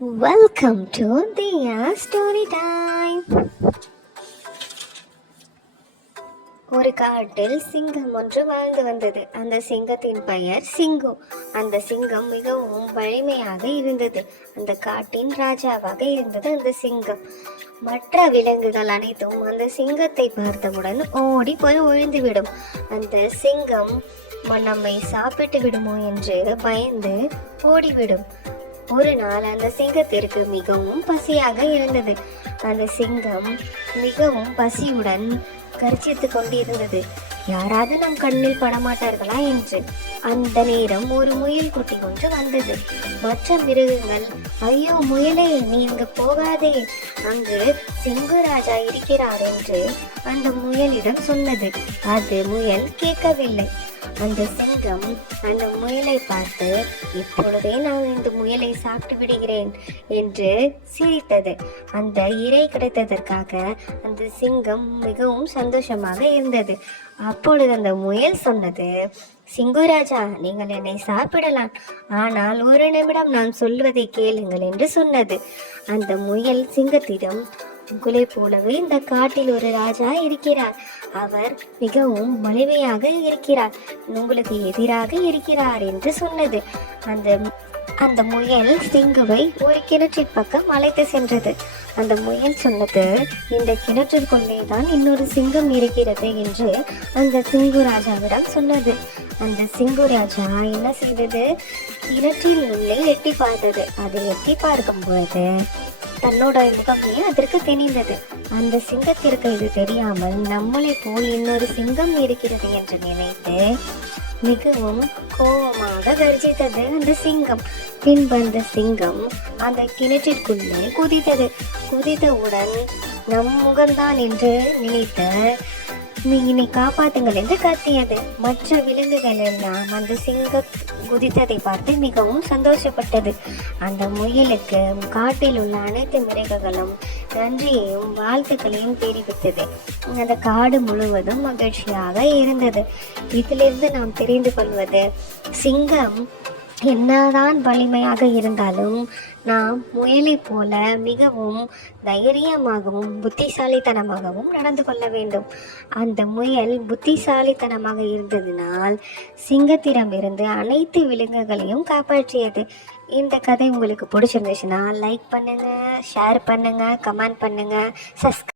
Welcome to Diya Story Time. ஒரு காட்டில் சிங்கம் ஒன்று வாழ்ந்து வந்தது. அந்த சிங்கத்தின் பெயர் சிங்கு. அந்த சிங்கம் மிகவும் வலிமையாக இருந்தது. அந்த காட்டின் ராஜாவாக இருந்தது அந்த சிங்கம். மற்ற விலங்குகள் அனைத்தும் அந்த சிங்கத்தை பார்த்தவுடன் ஓடி போய் ஒழிந்துவிடும். அந்த சிங்கம் நம்மை சாப்பிட்டு விடுமோ என்று பயந்து ஓடிவிடும். ஒரு நாள் அந்த சிங்கத்திற்கு மிகவும் பசியாக இருந்தது. அந்த சிங்கம் மிகவும் பசியுடன் கர்ஜித்து கொண்டிருந்தது. யாராவது நம் கண்ணில் படமாட்டார்களா என்று. அந்த நேரம் ஒரு முயல் குட்டி ஒன்று வந்தது. மற்ற மிருகங்கள், ஐயோ முயலே, நீ இங்கு போகாதே, அங்கு சிங்கு ராஜா இருக்கிறார் என்று அந்த முயலிடம் சொன்னது. அது முயல் கேட்கவில்லை. அந்த சிங்கம் அந்த முயலை பார்த்து, இப்பொழுதே நான் இந்த முயலை சாப்பிட்டு விடுகிறேன் என்று சிரித்தது. அந்த இரை கிடைத்ததற்காக அந்த சிங்கம் மிகவும் சந்தோஷமாக இருந்தது. அப்பொழுது அந்த முயல் சொன்னது, சிங்குராஜா, நீங்கள் என்னை சாப்பிடலாம், ஆனால் ஒரு நிமிடம் நான் சொல்வதை கேளுங்கள் என்று சொன்னது. அந்த முயல் சிங்கத்திடம், உங்களை போலவே இந்த காட்டில் ஒரு ராஜா இருக்கிறார். அவர் மிகவும் வலிமையாக இருக்கிறார், உங்களுக்கு எதிராக இருக்கிறார் என்று சொன்னது. அந்த முயல் சிங்குவை ஒரு கிணற்றின் பக்கம் அழைத்து சென்றது. அந்த முயல் சொன்னது, இந்த கிணற்றிற்குள்ளே தான் இன்னொரு சிங்கம் இருக்கிறது என்று அந்த சிங்கு ராஜாவிடம் சொன்னது. அந்த சிங்கு ராஜா என்ன செய்தது, கிணற்றின் உள்ளே எட்டி பார்த்தது. அதை எட்டி பார்க்கும் பொழுது தன்னோட முகமே அதற்கு தெரிந்தது. அந்த சிங்கத்திற்கு இது தெரியாமல் நம்மளை போல் இன்னொரு சிங்கம் இருக்கிறது என்று நினைத்து மிகவும் கோபமாக கர்ஜித்தது அந்த சிங்கம். பின்பு அந்த சிங்கம் அந்த கிணற்றிற்குள்ளே குதித்தது. குதித்தவுடன் நம் முகம்தான் என்று நினைத்த என்னை காப்பாத்துங்கள் என்று கத்தியது. மற்ற விலங்குகள் எல்லாம் அந்த சிங்கம் குதித்ததை பார்த்து மிகவும் சந்தோஷப்பட்டது. அந்த முயலுக்கு காட்டில் உள்ள அனைத்து மிருகங்களும் நன்றியையும் வாழ்த்துக்களையும் தெரிவித்தது. அந்த காடு முழுவதும் மகிழ்ச்சியாக இருந்தது. இதிலிருந்து நாம் தெரிந்து கொள்வது, சிங்கம் என்னதான் வலிமையாக இருந்தாலும் நாம் முயலை போல மிகவும் தைரியமாகவும் புத்திசாலித்தனமாகவும் நடந்து கொள்ள வேண்டும். அந்த முயல் புத்திசாலித்தனமாக இருந்ததினால் சிங்கத்திடமிருந்து அனைத்து விலங்குகளையும் காப்பாற்றியது. இந்த கதை உங்களுக்கு பிடிச்சிருந்துச்சுன்னா லைக் பண்ணுங்க, ஷேர் பண்ணுங்க, கமெண்ட் பண்ணுங்க, சப்ஸ்கிரைப்